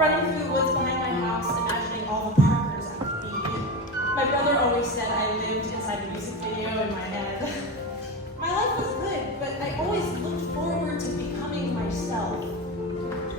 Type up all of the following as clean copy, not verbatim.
running through the woods behind my house, imagining all the Parkers I could be. My brother always said I lived inside a music video in my head. My life was good, but I always looked forward to becoming myself.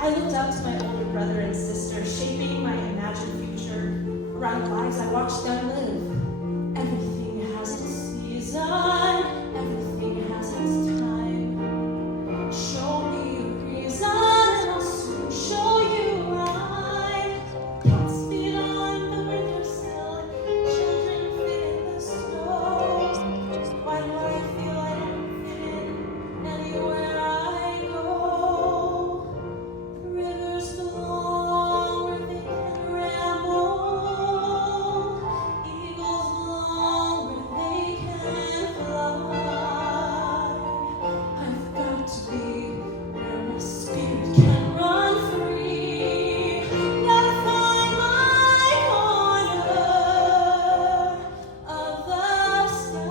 I looked up to my older brother and sister, shaping my imagined future around the lives I watched them live. Everything has its season, everything has its time. Show me a reason, and I'll soon show you why. Cats feet on the windowsill, children fit in the snow. Why do I feel I don't fit in anywhere I go? Rivers belong where they can ramble. Eagles belong where they can fly. I've got to be where my spirit can run free. Gotta find my corner of the sky.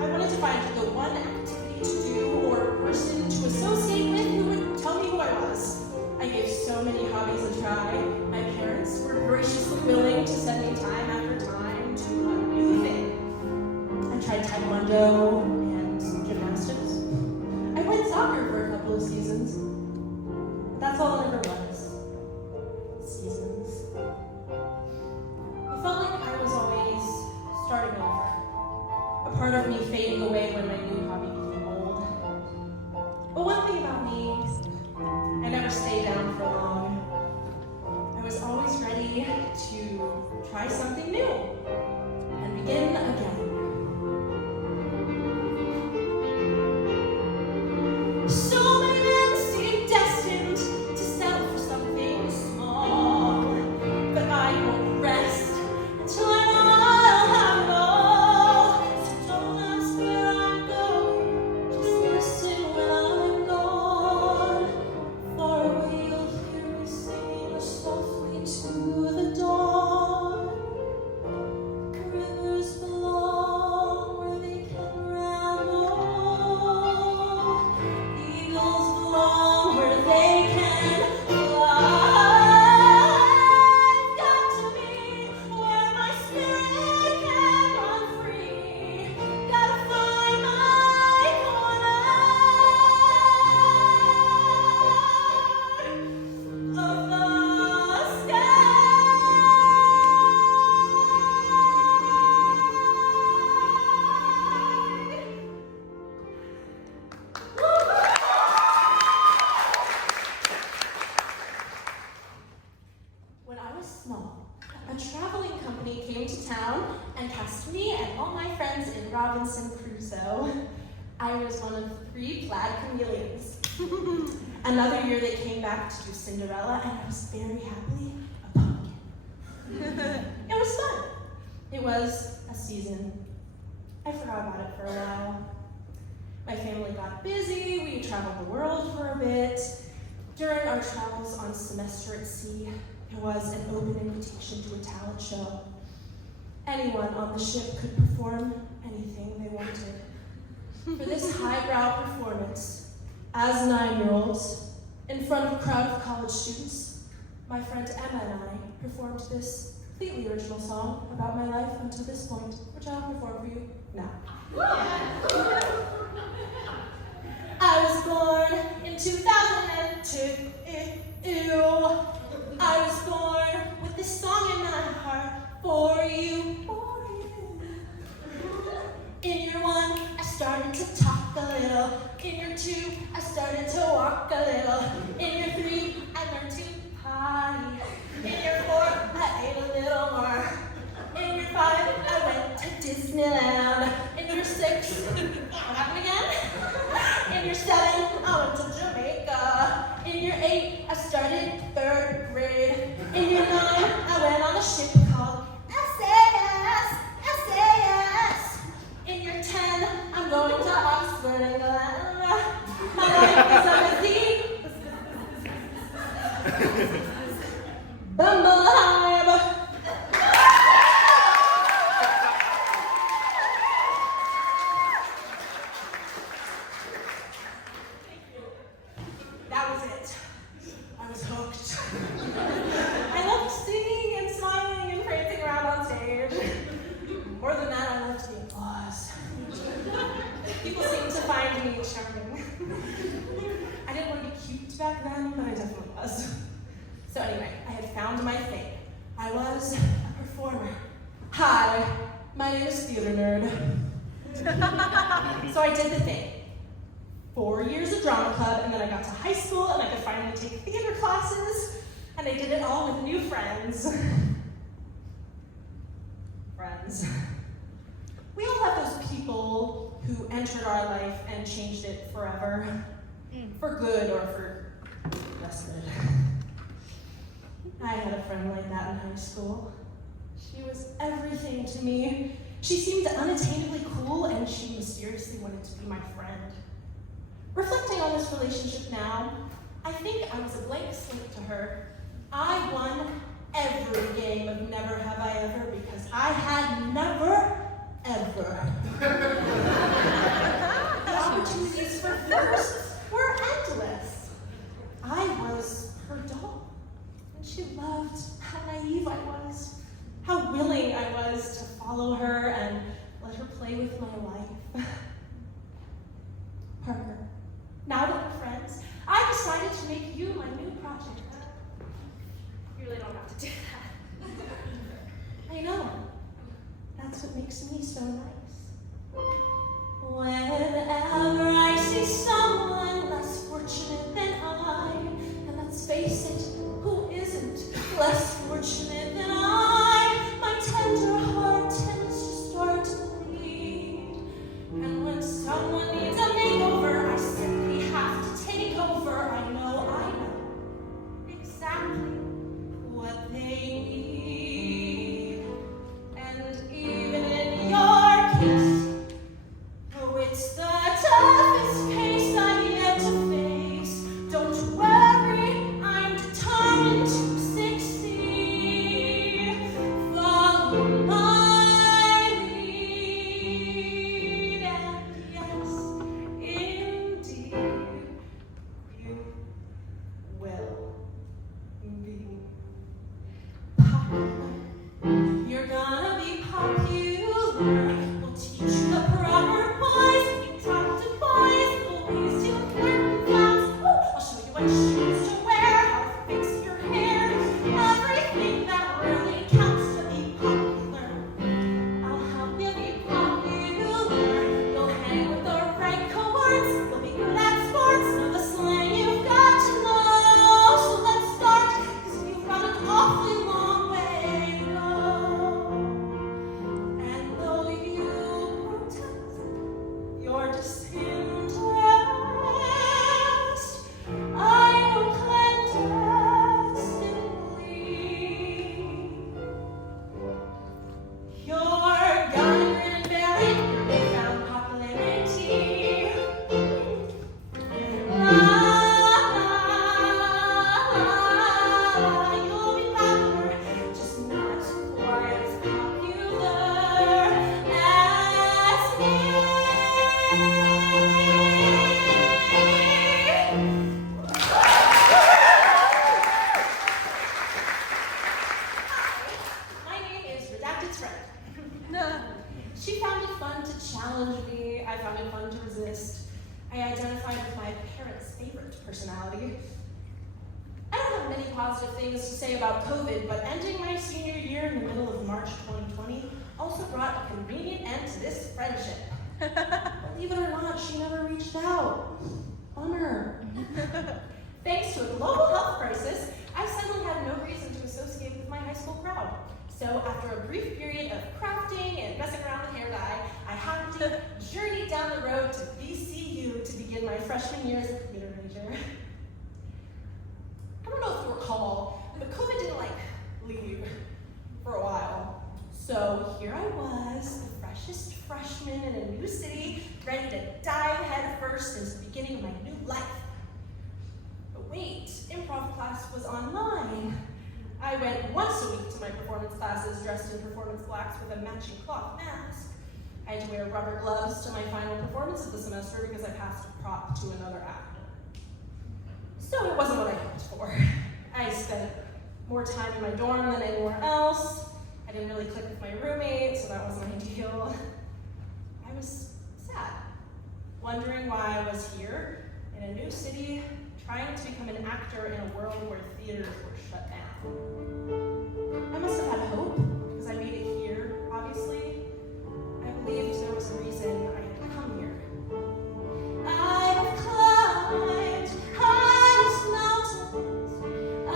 I wanted to find the one activity to do or person to associate with who would tell me who I was. I gave so many hobbies a try. My parents were graciously willing to send me time after time to a new thing. I tried taekwondo and gymnastics. I played soccer for a couple of seasons. But that's all it ever was. Seasons. It felt like I was always starting over. A part of me fading away when my new hobby became old. But one thing about me, I never stayed down for long. I was always ready to try something new and begin again. So many men seem destined to settle for something small, but I won't rest until I'll have it all. So don't ask where I'm going, just listen when I'm gone. Far away you'll hear me singing softly to the dawn. Rivers belong where they can ramble. Eagles belong where they can fly. I've got to be where my spirit can run free. Gotta find my corner of the sky. When I was small, a traveling company came to town and cast me and all my friends in Robinson Crusoe. I was one of 3 plaid chameleons. Another year they came back to do Cinderella and I was very happily a pumpkin. It was fun. It was a season. I forgot about it for a while. My family got busy, we traveled the world for a bit. During our travels on semester at sea, there was an open invitation to a talent show. Anyone on the ship could perform anything they wanted. For this highbrow performance, as 9-year-olds, in front of a crowd of college students, my friend Emma and I performed this completely original song about my life until this point, which I'll perform for you now. I was born in 2002. I was born with this song in my heart for you, for you. In year 1, I started to talk a little. In year 2, I started to walk a little. In year 3, I learned to potty. In year 4, I ate a little more. In year 5, I went to Disneyland. In year 6, what happened again? In year 7, I went to Jamaica. In year 8, I started 3rd grade. In year 9, I went on a ship called SAS, SAS. In year 10, I'm going to Oxford, England. My life is a deep bumble hive. shiny and charming. I didn't want to be cute back then, but I definitely was. So anyway, I had found my thing. I was a performer. Hi, my name is Theater Nerd. So I did the thing. 4 years of drama club, and then I got to high school, and I could finally take theater classes, and I did it all with new friends. Friends. We all have those people who entered our life and changed it forever. For good or for less good. I had a friend like that in high school. She was everything to me. She seemed unattainably cool, and she mysteriously wanted to be my friend. Reflecting on this relationship now, I think I was a blank slate to her. I won every game of Never Have I Ever because I had never, ever. The opportunities for firsts were endless. I was her doll, and she loved how naive I was, how willing I was to follow her and let her play with my life. Parker, now that we're friends, I decided to make you my new project. You really don't have to do that. I know. That's what makes me so nice. Whenever I see someone less fortunate than I, and let's face it, who isn't less fortunate than I, my tender heart tends to start to bleed. And when someone needs a makeover, I simply have to take over. I know exactly what they need. And even in your case, oh, it's the toughest case I've yet to face. Don't worry, I'm determined to succeed. Follow my lead, and yes, indeed, you will be popular. You're gonna be popular. We'll teach you the proper poise. We talk to boys, the ways to plant flowers. I'll show you what shoes to wear, how to fix your hair, everything that really counts to be popular. I'll help you be popular. You'll hang with the right cohorts. You'll be good at sports. Know the slang you've got to know. So let's start, 'cause you've got an awfully long way to go. And though you protest your disinterest, I know clandestinely you're gonna grin and bear it. You found popularity. La, you'll be popular, just not quite as popular as me. My name is Redacted's friend. She found it fun to challenge me. I found it fun to resist. I identified with my parents' favorite personality. I don't have many positive things to say about COVID, but ending my senior year in the middle of March 2020 also brought a convenient end to this friendship. Believe it or not, she never reached out. Bummer. Thanks to a global health crisis, I suddenly had no reason to associate with my high school crowd. So after a brief period of crafting and messing around with hair dye, I happened to journey down the road to VCU to begin my freshman year as a theater major. I don't know if you recall, but COVID didn't leave for a while. So here I was, the freshest freshman in a new city, ready to dive headfirst into the beginning of my new life. But wait, improv class was online. I went once a week to my performance classes dressed in performance blacks with a matching cloth mask. I had to wear rubber gloves to my final performance of the semester because I passed a prop to another actor. So it wasn't what I hoped for. I spent more time in my dorm than anywhere else. I didn't really click with my roommate, so that wasn't ideal. I was sad. One wondering why I was here in a new city, trying to become an actor in a world where theaters were shut down. I must have had hope, because I made it here, obviously. I believed there was a reason I had come here. I have climbed highest mountains. I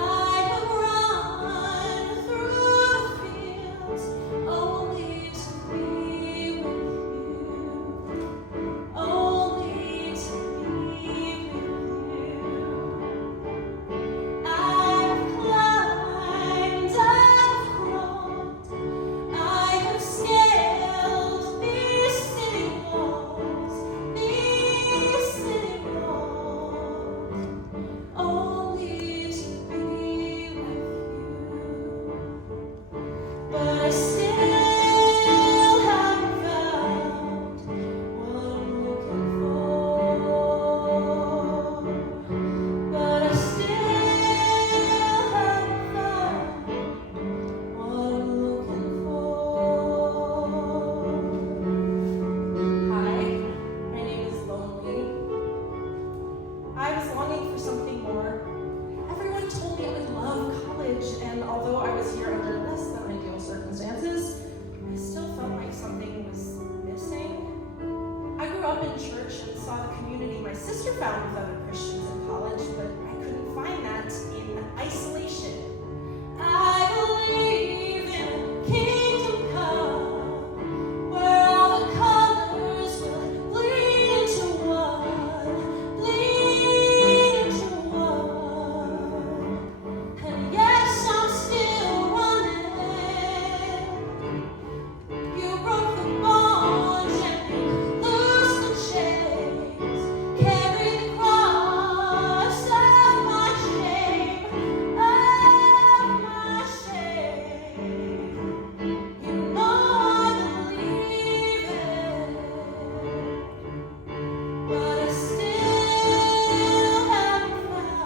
have run through the fields, only to be with you. Only to be with you. I have climbed, I have crawled, I have scaled these city walls, these city walls, only to be with you. But I still haven't found what I'm looking for. But I still haven't found what I'm looking for. Hi, my name is Lonely. I was longing for something more. Everyone told me I would love college, and although I was here under less than ideal circumstances, I still felt like something was missing. I grew up in church and saw the community my sister found with other Christians in college, but I couldn't find that in isolation. I believe in a kingdom come, where all the colors will bleed into one, bleed into one. And yes, I'm still running. You broke the bonds and you loosed the chains, carry the cross of my shame, of my shame. You know I believe it, but I still haven't found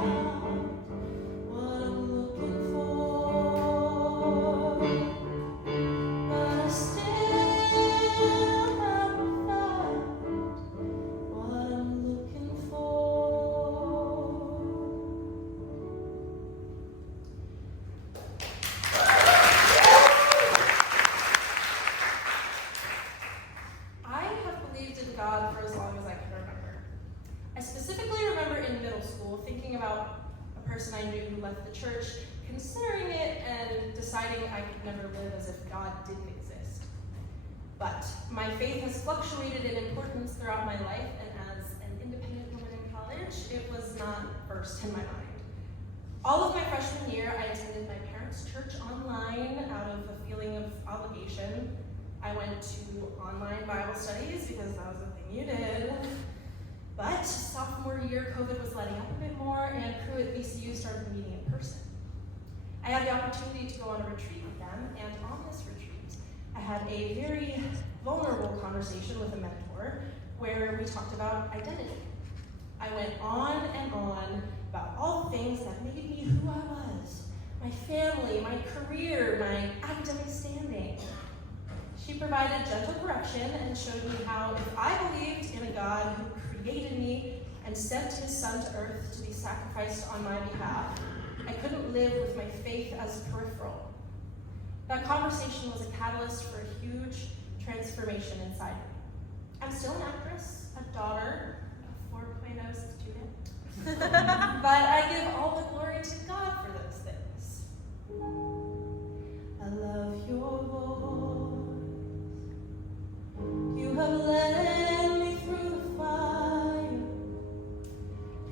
what I'm looking for. But I still haven't found what I'm looking for. I have believed in God for as long as I can remember. I specifically remember in middle school thinking about a person I knew who left the church, considering it and deciding I could never live as if God didn't exist. But my faith has fluctuated in importance throughout my life, and as an independent woman in college, it was not first in my mind. All of my freshman year, I attended my parents' church online out of a feeling of obligation. I went to online Bible studies because that was the thing you did. But sophomore year, COVID was letting up a bit more, and crew at VCU started meeting in person. I had the opportunity to go on a retreat with them, and on this retreat, I had a very vulnerable conversation with a mentor where we talked about identity. I went on and on about all the things that made me who I was, my family, my career, my academic standing. She provided gentle correction and showed me how if I believed in a God who created me and sent his son to earth to be sacrificed on my behalf, I couldn't live with my faith as peripheral. That conversation was a catalyst for a huge transformation inside me. I'm still an actress, a daughter, a 4.0 student, but I give all the glory to God for those things. I love your voice. You have led me through the fire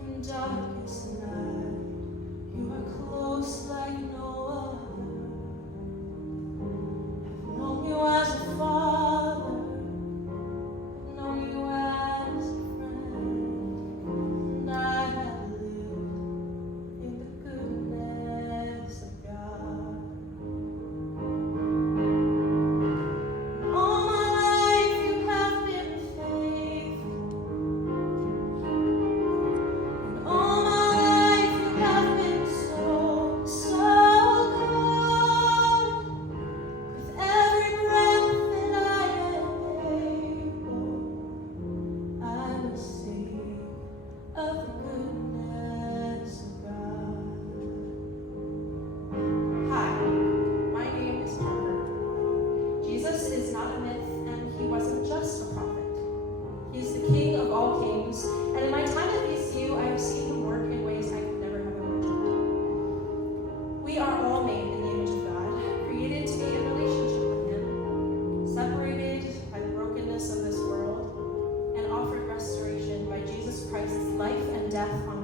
in darkest night. You are close like no other. I've known you as a father, I've known you as a friend, and I have lived death on